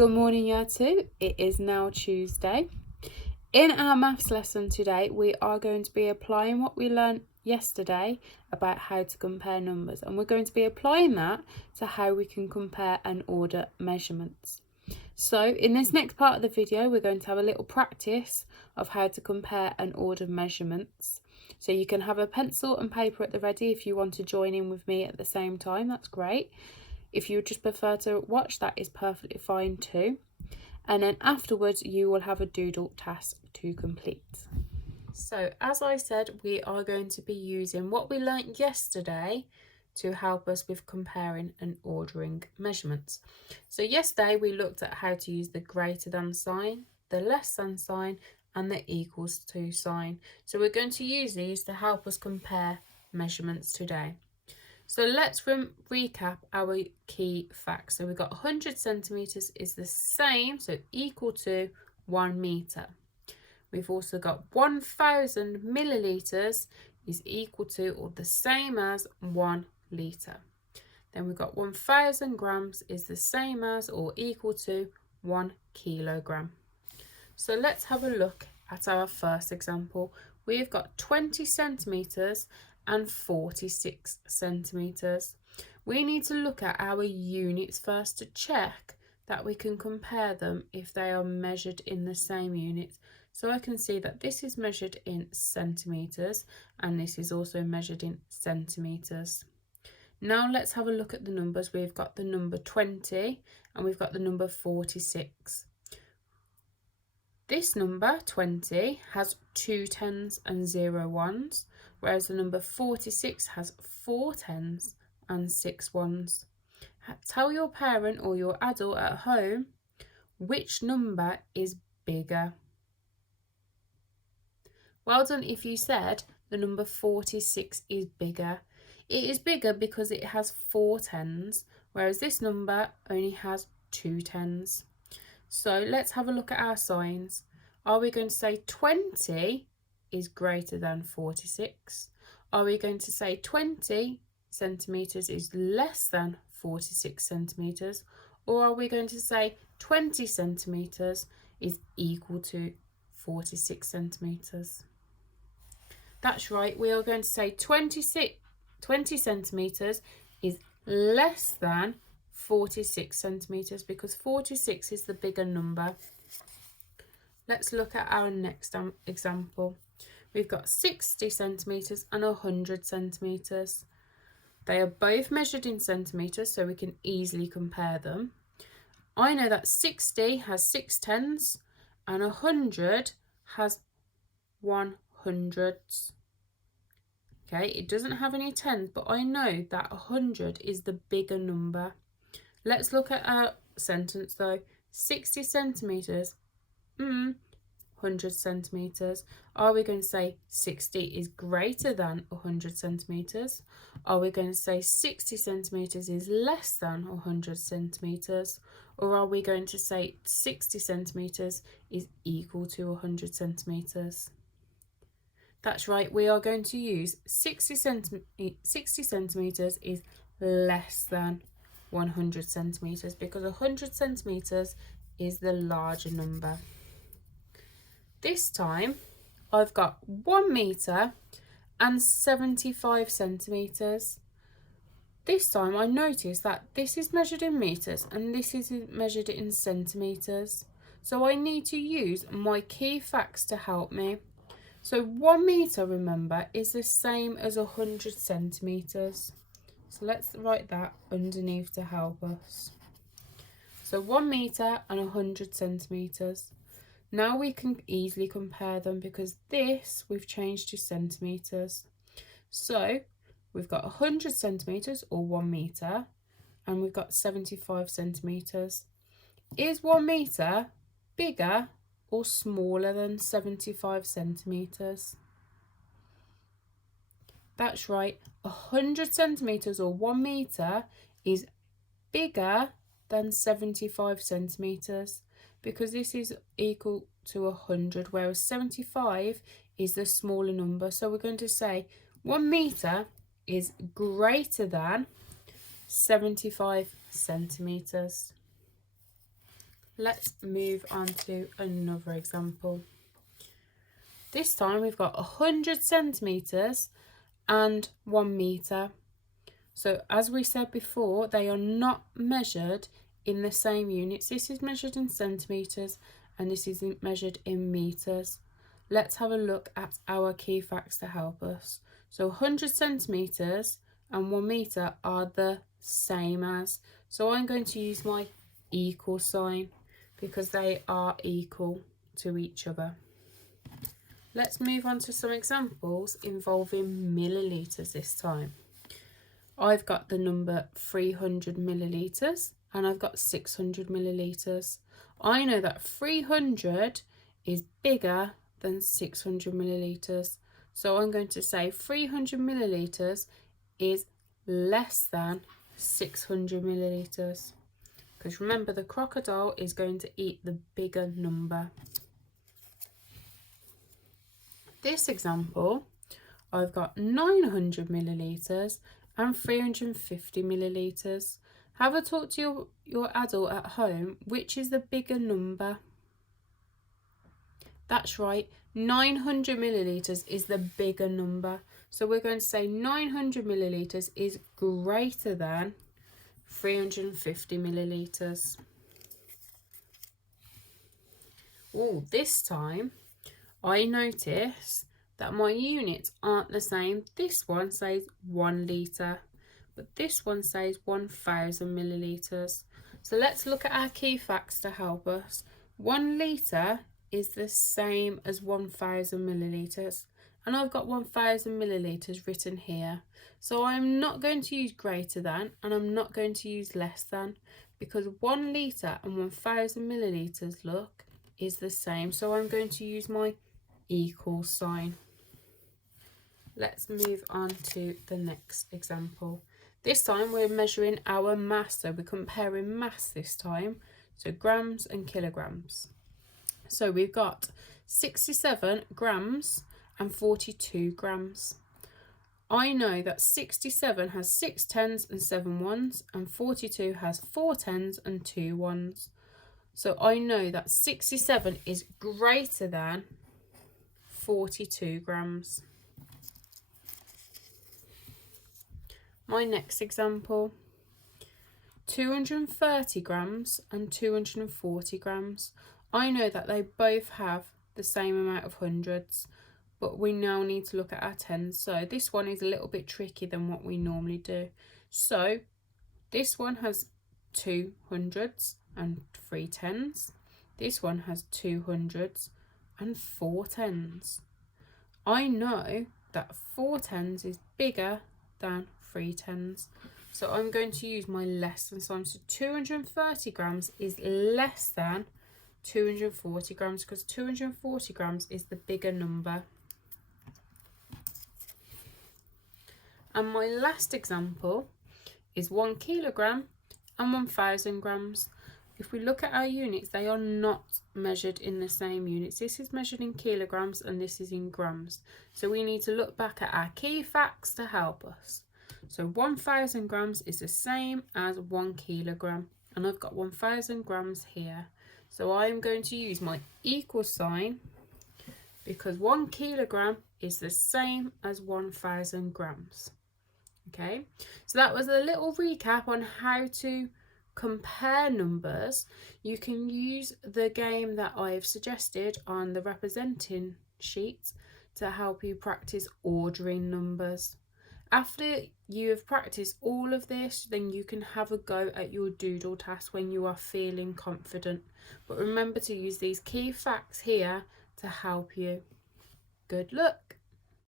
Good morning, Year 2. It is now Tuesday. In our maths lesson today, we are going to be applying what we learned yesterday about how to compare numbers, and we're going to be applying that to how we can compare and order measurements. So in this next part of the video, we're going to have a little practice of how to compare and order measurements. So you can have a pencil and paper at the ready if you want to join in with me at the same time, that's great. If you just prefer to watch, that is perfectly fine too. And then afterwards, you will have a doodle task to complete. So as I said, we are going to be using what we learnt yesterday to help us with comparing and ordering measurements. So yesterday we looked at how to use the greater than sign, the less than sign, and the equals to sign. So we're going to use these to help us compare measurements today. So let's recap our key facts. So we've got 100 centimetres is the same, so equal to 1 metre. We've also got 1000 millilitres is equal to or the same as 1 litre. Then we've got 1000 grams is the same as or equal to 1 kilogram. So let's have a look at our first example. We've got 20 centimetres and 46 centimetres. We need to look at our units first to check that we can compare them if they are measured in the same units. So I can see that this is measured in centimetres and this is also measured in centimetres. Now let's have a look at the numbers. We've got the number 20 and we've got the number 46. This number 20 has 2 tens and 0 ones, whereas the number 46 has 4 tens and 6 ones. Tell your parent or your adult at home which number is bigger. Well done if you said the number 46 is bigger. It is bigger because it has 4 tens, whereas this number only has 2 tens. So let's have a look at our signs. Are we going to say 20 is greater than 46? Are we going to say 20 centimetres is less than 46 centimetres? Or are we going to say 20 centimetres is equal to 46 centimetres? That's right, we are going to say 20 centimetres is less than 46 centimetres because 46 is the bigger number. Let's look at our next example. We've got 60 centimetres and 100 centimetres. They are both measured in centimetres, so we can easily compare them. I know that 60 has 6 tens and 100 has 100s. Okay, it doesn't have any tens, but I know that 100 is the bigger number. Let's look at our sentence though. 60 centimetres, 100 centimetres. Are we going to say 60 is greater than 100 centimetres? Are we going to say 60 centimetres is less than 100 centimetres? Or are we going to say 60 centimetres is equal to 100 centimetres? That's right, we are going to use 60 centimetres is less than 100 centimetres because 100 centimetres is the larger number. This time I've got 1 metre and 75 centimetres. This time I notice that this is measured in metres and this is measured in centimetres. So I need to use my key facts to help me. So 1 metre, remember, is the same as 100 centimetres. So let's write that underneath to help us. So 1 metre and 100 centimetres. Now we can easily compare them because this we've changed to centimetres. So we've got 100 centimetres or 1 metre and we've got 75 centimetres. Is 1 metre bigger or smaller than 75 centimetres? That's right, 100 centimetres or 1 metre is bigger than 75 centimetres because this is equal to 100, whereas 75 is the smaller number. So we're going to say 1 metre is greater than 75 centimetres. let's move on to another example. This time we've got 100 centimetres and 1 metre. So as we said before, they are not measured in the same units. This is measured in centimetres and this is measured in metres. Let's have a look at our key facts to help us. So 100 centimetres and 1 metre are the same as. So I'm going to use my equal sign because they are equal to each other. Let's move on to some examples involving millilitres this time. I've got the number 300 millilitres and I've got 600 millilitres. I know that 300 is bigger than 600 millilitres. So I'm going to say 300 millilitres is less than 600 millilitres. Because remember, the crocodile is going to eat the bigger number. This example, I've got 900 millilitres and 350 millilitres. Have a talk to your adult at home. Which is the bigger number? That's right, 900 millilitres is the bigger number. So we're going to say 900 millilitres is greater than 350 millilitres. Oh, this time I notice that my units aren't the same. This one says 1 litre, but this one says 1000 millilitres. So let's look at our key facts to help us. 1 litre is the same as 1000 millilitres, and I've got 1000 millilitres written here. So I'm not going to use greater than and I'm not going to use less than, because 1 litre and 1000 millilitres, look, is the same. So I'm going to use my equal sign. Let's move on to the next example. This time we're measuring our mass, so we're comparing mass this time, so grams and kilograms. So we've got 67 grams and 42 grams. I know that 67 has 6 tens and 7 ones, and 42 has 4 tens and 2 ones. So I know that 67 is greater than 42 grams. My next example, 230 grams and 240 grams. I know that they both have the same amount of hundreds, but we now need to look at our tens. So this one is a little bit tricky than what we normally do. So this one has 2 hundreds and 3 tens. This one has 2 hundreds and 4 tens. I know that 4 tens is bigger than 3 tens. So I'm going to use my less than sign. So 230 grams is less than 240 grams because 240 grams is the bigger number. And my last example is 1 kilogram and 1000 grams. If we look at our units, they are not measured in the same units. This is measured in kilograms and this is in grams. So we need to look back at our key facts to help us. So 1000 grams is the same as 1 kilogram, and I've got 1000 grams here. So I'm going to use my equal sign because 1 kilogram is the same as 1000 grams. Okay, so that was a little recap on how to compare numbers. You can use the game that I've suggested on the representing sheet to help you practice ordering numbers. After you have practiced all of this, then you can have a go at your doodle task when you are feeling confident. But remember to use these key facts here to help you. Good luck!